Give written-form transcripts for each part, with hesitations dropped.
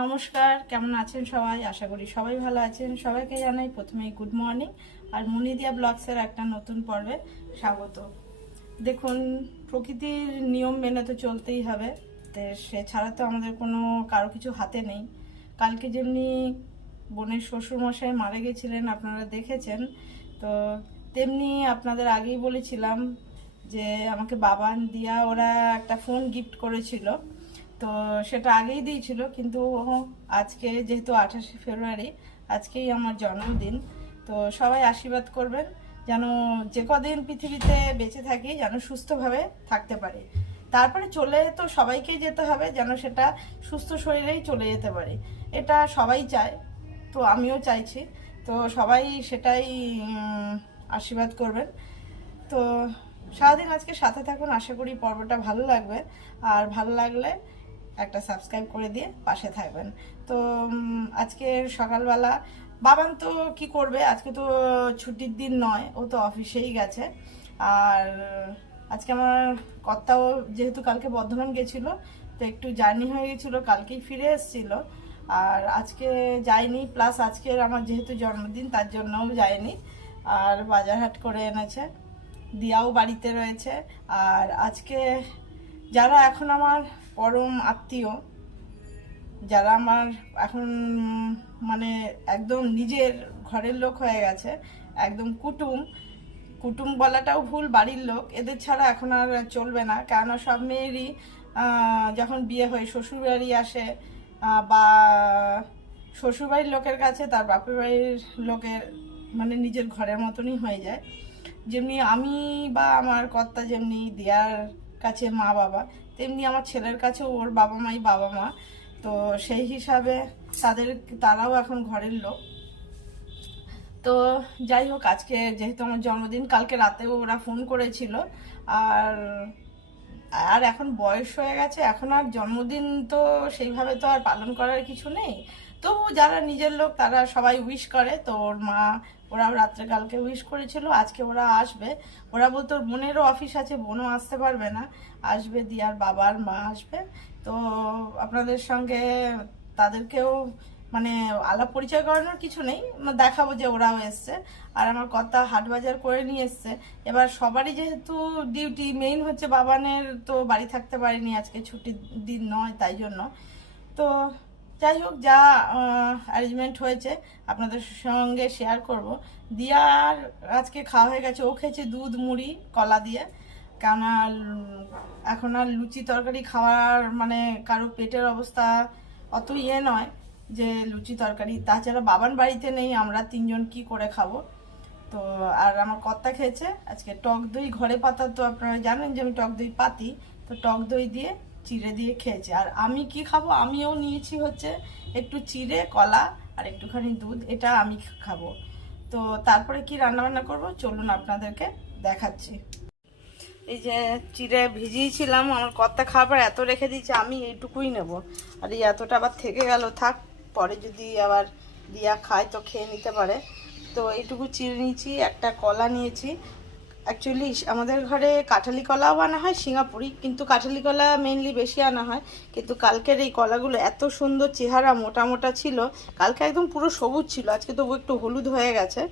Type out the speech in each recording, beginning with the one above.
নমস্কার, কেমন আছেন সবাই? আশা করি সবাই ভালো আছেন। সবাইকে জানাই প্রথমেই গুড মর্নিং আর মুনিদিয়া ব্লগসের একটা নতুন পর্বে স্বাগত। দেখুন, প্রকৃতির নিয়ম মেনে তো চলতেই হবে, তো সে ছাড়া তো আমাদের কোনো কারো কিছু হাতে নেই। কালকে যেমনি বোনের শ্বশুরমশাই মারা গেছিলেন, আপনারা দেখেছেন। তো তেমনি আপনাদের আগেই বলেছিলাম যে আমাকে বাবা দিয়া ওরা একটা ফোন গিফট করেছিল। তো সেটা আগেই দিয়েছিল, কিন্তু আজকে যেহেতু 28শে ফেব্রুয়ারি, আজকেই আমার জন্মদিন। তো সবাই আশীর্বাদ করবেন যেন যে কদিন পৃথিবীতে বেঁচে থাকি যেন সুস্থভাবে থাকতে পারি। তারপরে চলে তো সবাইকেই যেতে হবে, যেন সেটা সুস্থ শরীরেই চলে যেতে পারি। এটা সবাই চায়, তো আমিও চাইছি। তো সবাই সেটাই আশীর্বাদ করবেন। তো সারাদিন আজকে সাথে থাকুন, আশা করি পর্বটা ভালো লাগবে। আর ভালো লাগলে একটা সাবস্ক্রাইব করে দিয়ে পাশে থাকবেন। তো আজকে সকালবেলা বাবান তো কি করবে, আজকে তো ছুটির দিন নয়, ও তো অফিসেই গেছে। আর আজকে আমার কর্তাও যেহেতু কালকে বর্ধমান গেছিলো, তো একটু জার্নি হয়ে গেছিলো, কালকেই ফিরে এসেছিল। আর আজকে যায়নি, প্লাস আজকের আমার যেহেতু জন্মদিন তার জন্যও যায়নি। আর বাজার হাট করে এনেছে, দিয়াও বাড়িতে রয়েছে। আর আজকে যারা এখন আমার পরম আত্মীয়, যারা আমার এখন মানে একদম নিজের ঘরের লোক হয়ে গেছে, একদম কুটুম, কুটুম বলাটাও ভুল, বাড়ির লোক, এদের ছাড়া এখন আর চলবে না। কেননা সব মেয়েরই যখন বিয়ে হয় শ্বশুরবাড়ি আসে, বা শ্বশুরবাড়ির লোকের কাছে তার বাপের বাড়ির লোকের মানে নিজের ঘরের মতনই হয়ে যায়। যেমনি আমি বা আমার কর্তা যেমনি দিয়ার কাছে মা বাবা, তেমনি আমার ছেলের কাছে ওর বাবা মাই বাবা মা। তো সেই হিসাবে তারাও এখন ঘরের লোক। তো যাই হোক, আজকে যেহেতু আমার জন্মদিন, কালকে রাতেও ওরা ফোন করেছিল। আর আর এখন বয়স হয়ে গেছে, এখন আর জন্মদিন তো সেইভাবে তো আর পালন করার কিছু নেই। তবু যারা নিজের লোক তারা সবাই উইশ করে। তো ওর মা, ওরাও রাত্রে কালকে উইশ করেছিল, আজকে ওরা আসবে। ওরা বলতো ওর বোনেরও অফিস আছে, বোনও আসতে পারবে না, আসবে দিয়ার বাবার মা আসবে। তো আপনাদের সঙ্গে তাদেরকেও মানে আলাপ পরিচয় করানোর কিছু নেই, দেখাবো যে ওরাও এসছে। আর আমার কর্তা হাট বাজার করে নিয়ে এসছে। এবার সবারই যেহেতু ডিউটি, মেইন হচ্ছে বাবানের তো বাড়ি থাকতে পারিনি, আজকে ছুটির দিন নয় তাই জন্য। তো যাই হোক, যা অ্যারেঞ্জমেন্ট হয়েছে আপনাদের সঙ্গে শেয়ার করব। দিয়ার আজকে খাওয়া হয়ে গেছে, ও খেয়েছে দুধ মুড়ি কলা দিয়ে। কেননা এখন আর লুচি তরকারি খাওয়ার মানে কারো পেটের অবস্থা অত নয় যে লুচি তরকারি। তাছাড়া বাবান বাড়িতে নেই, আমরা তিনজন কি করে খাবো। তো আর আমার কর্তা খেয়েছে আজকে টক দই, ঘরে পাতা, তো আপনারা জানেন যে আমি টক দই পাতি, তো টক দই দিয়ে চিড়ে দিয়ে খেয়েছে। আর আমি কি খাবো, আমিও নিয়েছি হচ্ছে একটু চিড়ে কলা আর একটুখানি দুধ, এটা আমি খাবো। তো তারপরে কি রান্নাবান্না করবো চলুন আপনাদেরকে দেখাচ্ছি। এই যে চিড়ে ভিজিয়েছিলাম, আমার কর্তা খাবার এত রেখে দিয়েছে, আমি এইটুকুই নেব। আর এই এতটা আবার থেকে গেল, থাক, পরে যদি আবার দিয়া খায় তো খেয়ে নিতে পারে। তো এইটুকু চিড়ে নিয়েছি, একটা কলা নিয়েছি। অ্যাকচুয়ালি আমাদের ঘরে কাঁঠালি কলাও আনা হয়, সিঙ্গাপুরি, কিন্তু কাঁঠালি কলা মেনলি বেশি আনা হয়। কিন্তু কালকের এই কলাগুলো এত সুন্দর চেহারা, মোটা মোটা ছিল। কালকে একদম পুরো সবুজ ছিল, আজকে তবু একটু হলুদ হয়ে গেছে,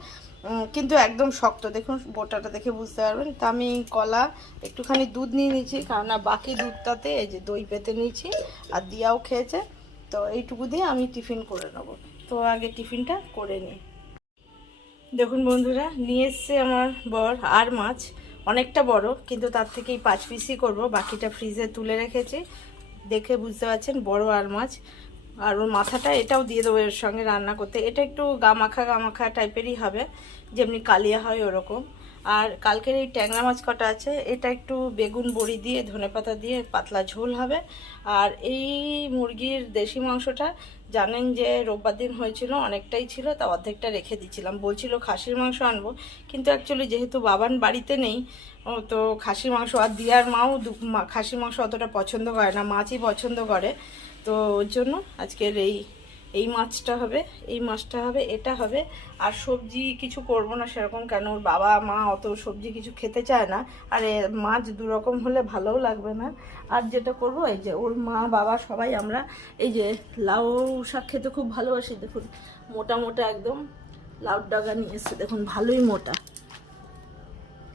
কিন্তু একদম শক্ত। দেখুন বোটাটা দেখে বুঝতে পারবেন। তা আমি কলা, একটুখানি দুধ নিয়ে নিয়েছি, কারণ বাকি দুধটাতে এই যে দই পেতে নিয়েছি, আর দিয়াও খেয়েছে। তো এইটুকু দিয়ে আমি টিফিন করে নেব। তো আগে টিফিনটা করে নিই। দেখুন বন্ধুরা, নিয়ে এসছে আমার বর আর মাছ, অনেকটা বড়, কিন্তু তার থেকেই 5 পিসই করব, বাকিটা ফ্রিজে তুলে রেখেছি। দেখে বুঝতে পারছেন বড় আর মাছ। আর ওর মাথাটা এটাও দিয়ে দেবো এর সঙ্গে রান্না করতে। এটা একটু গামাখা গামাখা টাইপেরই হবে, যেমনি কালিয়া হয় ওরকম। আর কালকের এই ট্যাংরা মাছ কটা আছে, এটা একটু বেগুন বড়ি দিয়ে ধনেপাতা দিয়ে পাতলা ঝোল হবে। আর এই মুরগির দেশি মাংসটা জানেন যে রোববার দিন হয়েছিল, অনেকটাই ছিল, তা অর্ধেকটা রেখে দিয়েছিলাম। বলছিল খাসির মাংস আনবো, কিন্তু অ্যাকচুয়ালি যেহেতু বাবান বাড়িতে নেই, তো খাসির মাংস, আর দিয়ার মাও খাসির মাংস অতটা পছন্দ করে না, মাছই পছন্দ করে। তো ওর জন্য আজকের এই এই মাছটা হবে, এই মাছটা হবে, এটা হবে। আর সবজি কিছু করব না সেরকম, কেন ওর বাবা মা অত সবজি কিছু খেতে চায় না, আর মাছ দুরকম হলে ভালোও লাগবে না। আর যেটা করব, এই যে ওর মা বাবা সবাই আমরা এই যে লাউ শাক খেতে খুব ভালোবাসি। দেখুন মোটা মোটা একদম লাউ ডাগা নিয়ে এসছে, দেখুন ভালোই মোটা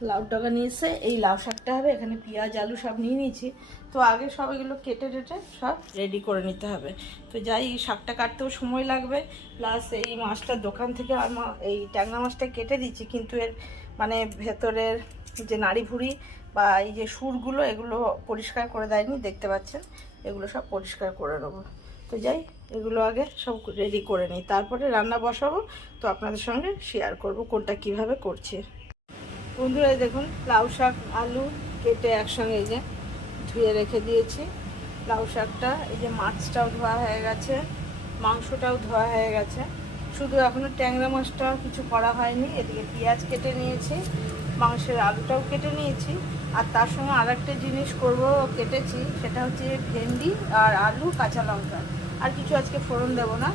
লাউ ডাগা নিয়ে এসে এই লাউ শাকটা হবে। এখানে পেঁয়াজ আলু সব নিয়ে নিয়েছি, তো আগে সব এগুলো কেটে টেটে সব রেডি করে নিতে হবে। তো যাই, এই শাকটা কাটতেও সময় লাগবে, প্লাস এই মাছটা দোকান থেকে এই ট্যাংরা মাছটা কেটে দিচ্ছি, কিন্তু এর মানে ভেতরের যে নাড়ি ভুড়ি বা এই যে সুরগুলো এগুলো পরিষ্কার করে দেয়নি, দেখতে পাচ্ছেন, এগুলো সব পরিষ্কার করে নেবো। তো যাই, এগুলো আগে সব রেডি করে নিই, তারপরে রান্না বসাবো। তো আপনাদের সঙ্গে শেয়ার করব কোনটা কিভাবে করছি। বন্ধুরা দেখুন, লাউ শাক আলু কেটে একসঙ্গে এই যে ধুয়ে রেখে দিয়েছি। লাউ শাকটা, এই যে মাছটাও ধোয়া হয়ে গেছে, মাংসটাও ধোয়া হয়ে গেছে, শুধু এখনও ট্যাংরা মাছটা কিছু করা হয়নি। এদিকে পেঁয়াজ কেটে নিয়েছি, মাংসের আলুটাও কেটে নিয়েছি, আর তার সঙ্গে আর একটা জিনিস করব কেটেছি, সেটা হচ্ছে ভেন্ডি আর আলু কাঁচা লঙ্কা। আর কিছু আজকে ফোড়ন দেবো না,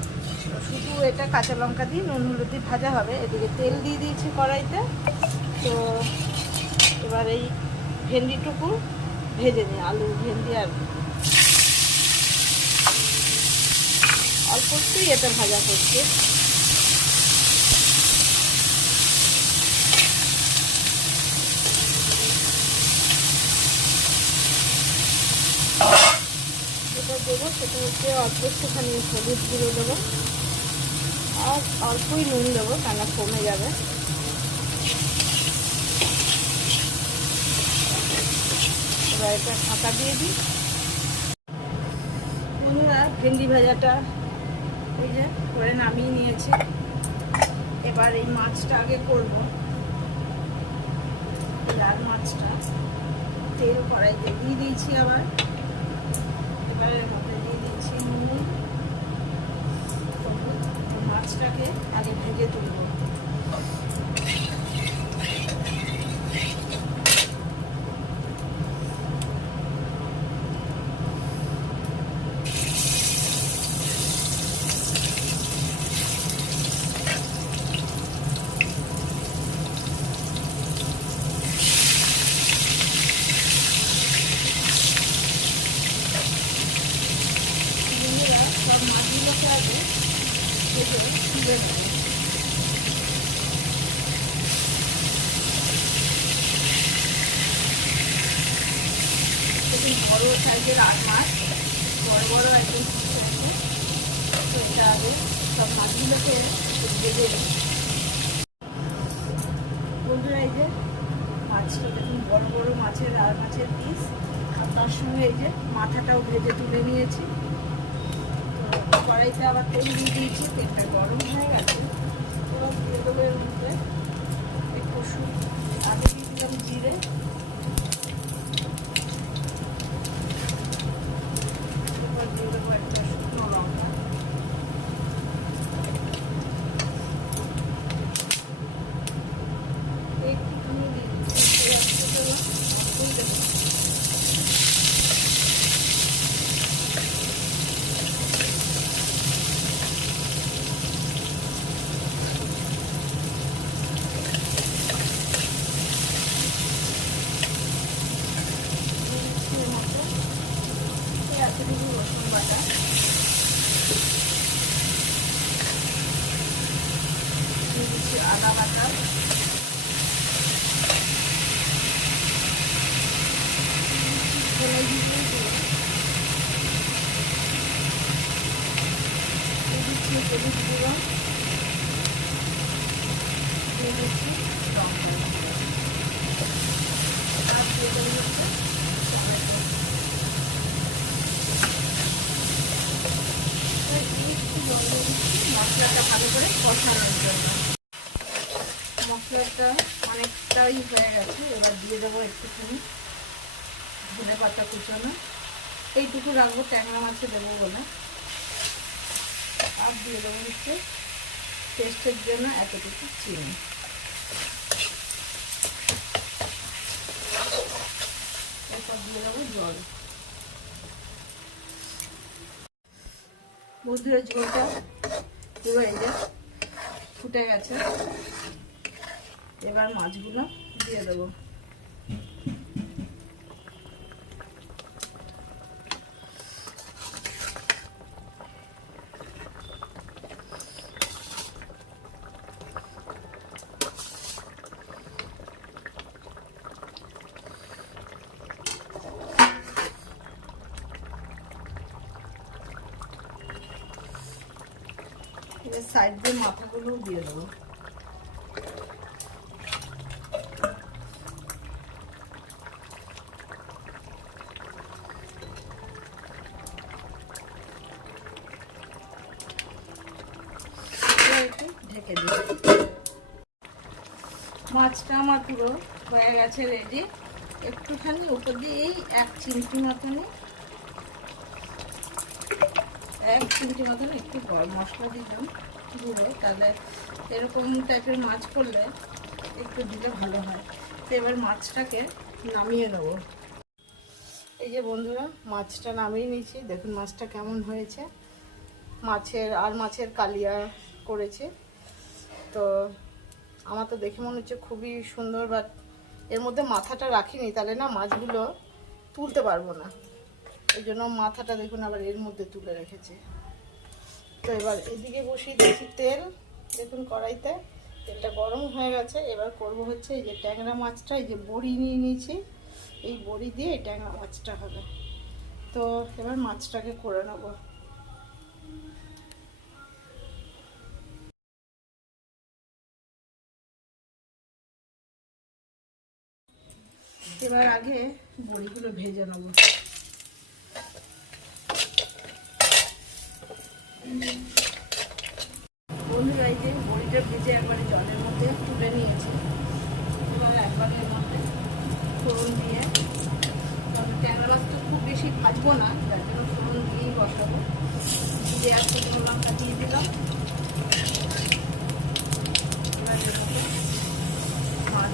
শুধু এটা কাঁচা লঙ্কা দিয়ে নুন হলুদ দিয়ে ভাজা হবে। এদিকে তেল দিয়ে দিয়েছি কড়াইতে। তো এবার এই ভেন্ডিটুকু ভেজে নিই, আলু ভেন্ডি আর অল্প একটুই এটা ভাজা করছি। যেটা দেবো সেটা হচ্ছে অল্প একটুখানি হলুদ গুঁড়ো দেবো, আর অল্পই নুন দেবো, কেননা কমে যাবে। এবার এটা ঢাকা দিয়ে দিই। বন্ধুরা ভেন্ডি ভাজাটা এই যে করে নামিয়ে নিয়েছি। এবার এই মাছটা আগে করব, লাল মাছটা তেল কড়াইতে দিয়ে দিয়েছি। আবার এবারে এর মধ্যে দিয়ে দিচ্ছি নুন, মাছটাকে আগে ভেজে তুলব। সব মাছগুলোকে আগে ভেজে তুলে নেব। দেখুন বড়ো সাইজের আর মাছ, বড় বড় একদম পিস আছে। তো এটা আগে সব মাছগুলোকে ভেজে নিই। বন্ধুরা এই যে মাছটা দেখুন বড় বড় মাছের আর মাছের পিস, আর তার সঙ্গে এই যে মাথাটাও ভেজে তুলে নিয়েছি। তো কড়াইতে আবার তেল দিয়ে দিয়েছি, তেলটা গরম হয়ে গেছে। এবার দিয়ে দেবো এর মধ্যে একটু আগে দিয়ে দিলাম জিরে, এরপর দিয়ে দেবো একটা শুকনো লঙ্কা, একটুখানি দিয়ে রসুন বাটা, দিয়ে দিচ্ছি আদা বাটা, হলুদ গুঁড়ো, দিয়ে দিচ্ছি লঙ্কা, আর দিয়ে দেবো হচ্ছে টমেটো। একটু জল দিয়ে দিচ্ছি মশলাটা ভালো করে কষানোর জন্য। মশলাটা অনেকটাই হয়ে গেছে, এবার দিয়ে দেবো একটুখানি ধনে পাতা কুচানো, এইটুকু রাখবো ট্যাংরা মাছে দেবো বলে। আর দিয়ে দেবো হচ্ছে টেস্টের জন্য এতটুকু চিনি। এরপর দিয়ে দেবো জল। বন্ধুরা ঝোলটা পুরো এই যে ফুটে গেছে। এবার মাছগুলো দিয়ে দেবো। এবার সাইড দিয়ে মাথাগুলো দিয়ে দেবো। ঢেকে দিই। মাছটা আমার পুরো হয়ে গেছে রেডি। একটুখানি উপর দিয়ে এই 1 চিমটি মতনই একটু গরম মশলা দিলাম গুঁড়ো, তাহলে এরকম টাইপের মাছ করলে একটু দিলে ভালো হয়। তো এবার মাছটাকে নামিয়ে নেবো। এই যে বন্ধুরা মাছটা নামিয়ে নিয়েছি, দেখুন মাছটা কেমন হয়েছে। মাছের কালিয়া করেছে, তো আমার তো দেখে মনে হচ্ছে খুবই সুন্দর। বাট এর মধ্যে মাথাটা রাখিনি, তাহলে না মাছগুলো তুলতে পারবো না। এই জন্য মাথাটা দেখুন আবার এর মধ্যে তুলে রেখেছি। তো এবার এদিকে বসিয়ে দিয়েছি তেল। দেখুন কড়াইতে তেলটা গরম হয়ে গেছে। এবার করব হচ্ছে এই যে ট্যাংরা মাছটা, এই যে বড়ি নিয়ে নিয়েছি, এই বড়ি দিয়ে এই ট্যাংরা মাছটা হবে। তো এবার মাছটাকে করে নেব। এবার আগে বড়িগুলো ভেজে নেব। বন্ধুরা এই যে বড়িটা ভেজে একবারে জলের মধ্যে তুলে নিয়েছি। এবার একবারে এর মধ্যে ফোড়ন দিয়ে, তবে ট্যাংরা মাছ তো খুব বেশি ভাজবো না, যার জন্য ফোড়ন দিয়েই বসাবো। দিয়ে আর শুকনো লঙ্কা দিয়ে দিলাম। এবার এর মধ্যে মাছ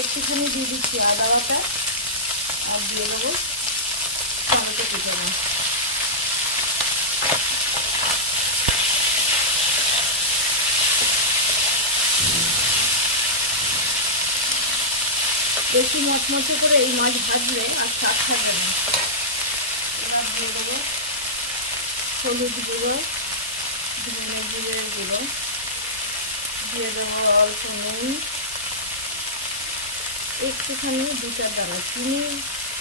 একটুখানি দিয়ে দিচ্ছি আদা বাটা, আর দিয়ে দেবো টমেটো কুচানো। বেশি মচমচে করে এই মাছ ভাজলে আর স্বাদ থাকবে না। এবার দিয়ে দেবো হলুদ গুঁড়ো, ধনে জিরের গুঁড়ো, দিয়ে দেবো অল্প নুন, একটুখানি 2-4 দানা চিনি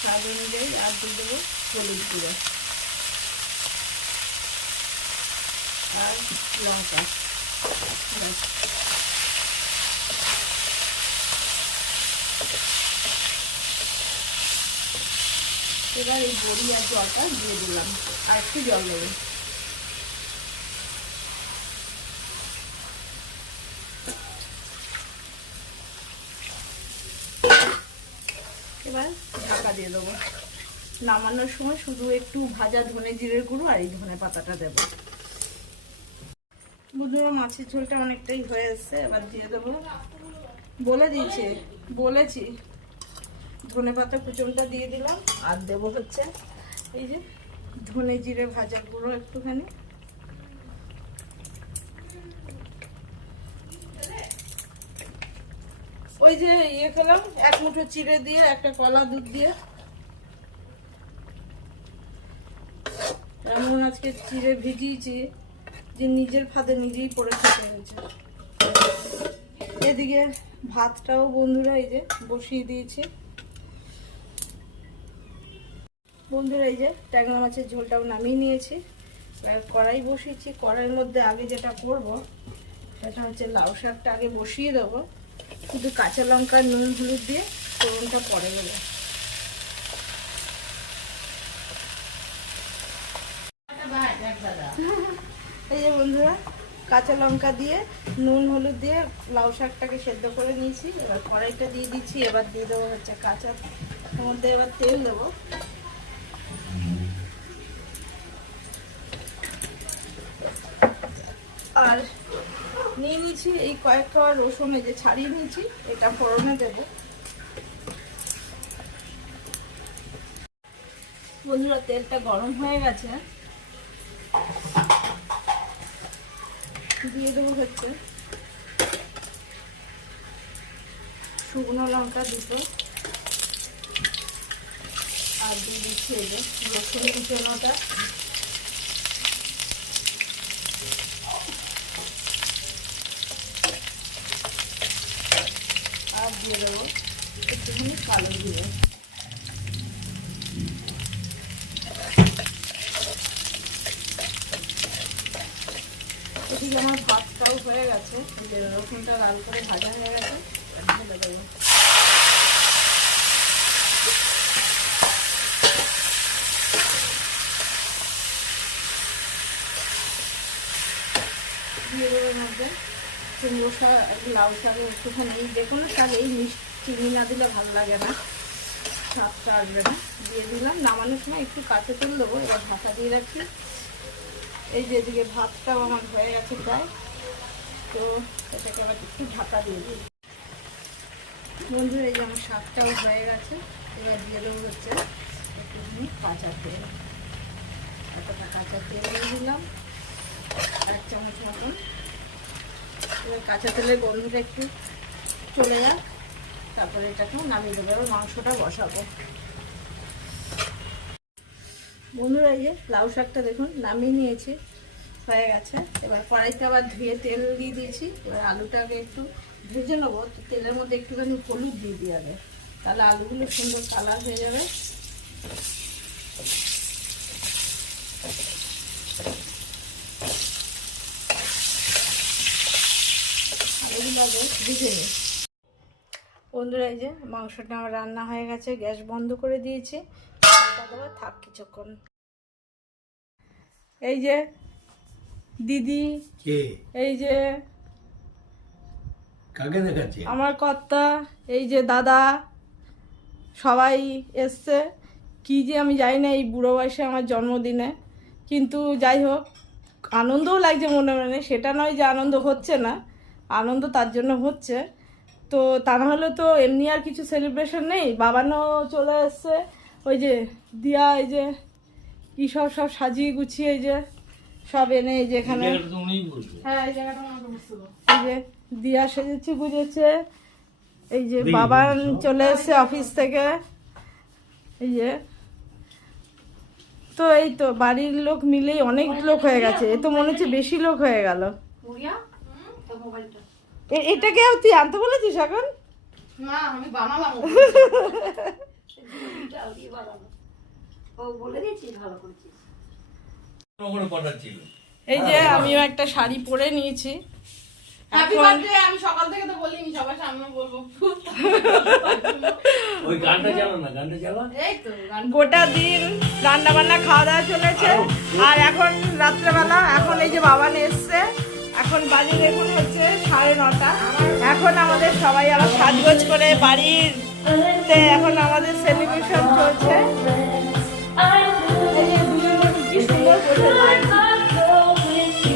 স্বাদ অনুযায়ী, আর দিয়ে দেবো হলুদ গুঁড়ো আর লঙ্কা। এবার এই বড়ি আর জলটা দিয়ে দিলাম, আর একটু জল দেবো। এবার ঢাকা দিয়ে দেবো। নামানোর সময় শুধু একটু ভাজা ধনে জিরের গুঁড়ো আর এই ধনে পাতাটা দেবো। বন্ধুরা মাছের ঝোলটা অনেকটাই হয়ে এসছে। এবার দিয়ে দেবো, বলেছি ধনে পাতা কুচনটা দিয়ে দিলাম। আর দেবো হচ্ছে এই যে ধনে জিরে ভাজা গুঁড়ো একটুখানি। ওই যে খেলাম 1 মুঠো চিড়ে দিয়ে, একটা কলা দুধ দিয়ে। এমন আজকে চিড়ে ভিজিয়েছি যে নিজের ফাঁদে নিজেই পড়ে খেতে হয়েছে। এদিকে ভাতটাও বন্ধুরা এই যে বসিয়ে দিয়েছি। বন্ধুরা এই যে ট্যাংরা মাছের ঝোলটাও নামিয়ে নিয়েছি। এবার কড়াই বসিয়েছি। কড়াইয়ের মধ্যে আগে যেটা করব সেটা হচ্ছে লাউ শাকটা আগে বসিয়ে দেবো। শুধু কাঁচা লঙ্কা নুন হলুদ দিয়ে ফোড়নটা পরে দেবো। এই যে বন্ধুরা কাঁচা লঙ্কা দিয়ে নুন হলুদ দিয়ে লাউ শাকটাকে সেদ্ধ করে নিয়েছি। এবার কড়াইটা দিয়ে দিচ্ছি। এবার দিয়ে দেবো হচ্ছে কাঁচা, এর মধ্যে এবার তেল দেবো। আর নিয়ে নিয়েছি এই কয়েক কোয়া রসুন, এই যে ছাড়িয়ে নিয়েছি, এটা ফোড়নে দেবো। বন্ধুরা তেলটা গরম হয়ে গেছে, দিয়ে দেবো হচ্ছে শুকনো লঙ্কা দুটো, আর দিয়ে দিচ্ছি এই যে রসুন কুচনোটা, আর দিয়ে দেবো একটুখানি কালো জিরে। এদিকে আমার ভাতটাও হয়ে গেছে, এই যে রসুনটা লাল করে ভাজা হয়ে গেছে, ঢেলে দেবো। দিয়ে দেবো মধ্যে কুমড়ো শাক, লাউ শাক, একটুখানি যে কোনো শাক, এই চিনি না দিলে ভালো লাগে না, স্বাদটা আসবে না। দিয়ে দিলাম, নামানোর সময় একটু কাঁচা তেল দেবো। এবার ঢাকা দিয়ে রাখি। এই যে এদিকে ভাতটাও আমার হয়ে গেছে প্রায়, তো এটাকে আবার একটু ঢাকা দিয়ে দিই। বন্ধুরা এই যে আমার শাকটাও হয়ে গেছে, এবার দিয়ে দেবো হচ্ছে একটুখানি কাঁচা তেল, এতটা কাঁচা তেল দিয়ে দিলাম, 1 চামচ মতন। এবার কাঁচা তেলের গন্ধটা একটু চলে যাক, তারপরে এটাকেও নামিয়ে দেবো, এবার মাংসটা বসাবো। বন্ধুরা এই যে লাউ শাকটা দেখুন নামিয়ে নিয়েছি, হয়ে গেছে। এবার কড়াইতে আবার ধুয়ে তেল দিয়ে দিয়েছি। এবার আলুটাকে একটু ভেজে নেবো, তো তেলের মধ্যে একটুখানি হলুদ দিয়ে দিয়ে যাবে, তাহলে আলুগুলো সুন্দর কালার হয়ে যাবে। আলুগুলো ভেজে নিই। বন্ধুরা এই যে মাংসটা আমার রান্না হয়ে গেছে, গ্যাস বন্ধ করে দিয়েছি। থাক কিছুক্ষণ। এই যে দিদি, এই যে কাকে দেখাচ্ছে আমার কর্তা, এই যে দাদা, সবাই এসছে। কি যে আমি জানি না এই বুড়ো বয়সে আমার জন্মদিনে, কিন্তু যাই হোক আনন্দও লাগছে মনে মনে, সেটা নয় যে আনন্দ হচ্ছে না, আনন্দ তার জন্য হচ্ছে। তো তা না হলে তো এমনি আর কিছু সেলিব্রেশন নেই। বাবানও চলে এসছে, ওই যে দিয়া, এই যে কি সব সব সাজিয়ে গুছিয়ে এই যে সব এনে এই যে এখানে, হ্যাঁ এই জায়গাটা আমাকে বুঝতে দাও। এই যে দিয়া সেজেছে গুজেছে, এই যে বাবান চলে এসছে অফিস থেকে, এই যে তো এই তো বাড়ির লোক মিলেই অনেক লোক হয়ে গেছে। এ তো মনে হচ্ছে বেশি লোক হয়ে গেল। এটাকে তুই আনতে বলেছিস এখন? না আমি বানালাম এই যে আমিও একটা শাড়ি পরে নিয়েছি। Happy birthday. আমি সকাল থেকে তো বলিনি, সবার সামনে বলবো। ওই গানটা চালাও না, গানটা চালাও। এই তো গোটা দিন রান্না বান্না খাওয়া দাওয়া চলেছে, আর এখন রাত্রেবেলা এখন এই যে বাবান এসছে, এখন বাড়ি দেখুন হচ্ছে 9:30। এখন আমাদের সবাই আবার সাজগোজ করে বাড়িতে এখন আমাদের সেলিব্রেশন চলছে। এই যে দুজনে কি সুন্দর বসে মাথাটা উঁচু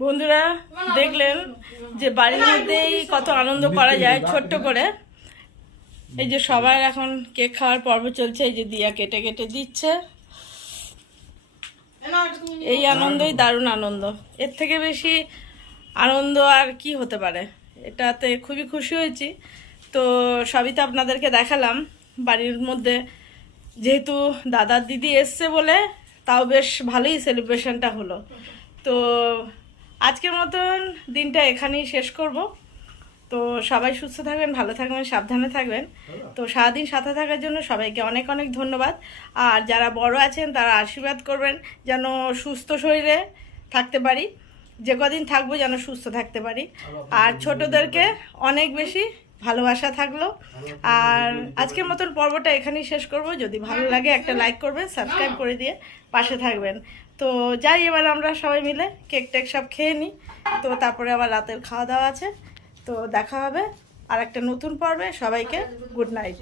বন্ধুরা দেখলেন যে বাড়ির মধ্যেই কত আনন্দ করা যায় ছোট্ট করে। এই যে সবার এখন কেক খাওয়ার পর্ব চলছে, এই যে দিয়া কেটে কেটে দিচ্ছে। এই আনন্দই দারুণ আনন্দ, এর থেকে বেশি আনন্দ আর কি হতে পারে। এটাতে খুবই খুশি হয়েছি। তো সবই তো আপনাদেরকে দেখালাম বাড়ির মধ্যে, যেহেতু দাদার দিদি এসছে বলে তাও বেশ ভালোই সেলিব্রেশনটা হলো। তো আজকের মতন দিনটা এখানেই শেষ করব। তো সবাই সুস্থ থাকবেন, ভালো থাকবেন, সাবধানে থাকবেন। তো সারাদিন সাথে থাকার জন্য সবাইকে অনেক অনেক ধন্যবাদ। আর যারা বড় আছেন তারা আশীর্বাদ করবেন যেন সুস্থ শরীরে থাকতে পারি, যে কদিন থাকবো যেন সুস্থ থাকতে পারি। আর ছোটদেরকে অনেক বেশি ভালোবাসা থাকলো। আর আজকের মতন পর্বটা এখানেই শেষ করব। যদি ভালো লাগে একটা লাইক করবেন, সাবস্ক্রাইব করে দিয়ে পাশে থাকবেন। তো যাই, এবার আমরা সবাই মিলে কেক টেক সব খেয়ে নিই। তো তারপরে আবার রাতের খাওয়া দাওয়া আছে। তো দেখা হবে আর একটা নতুন পর্বে। সবাইকে গুড নাইট।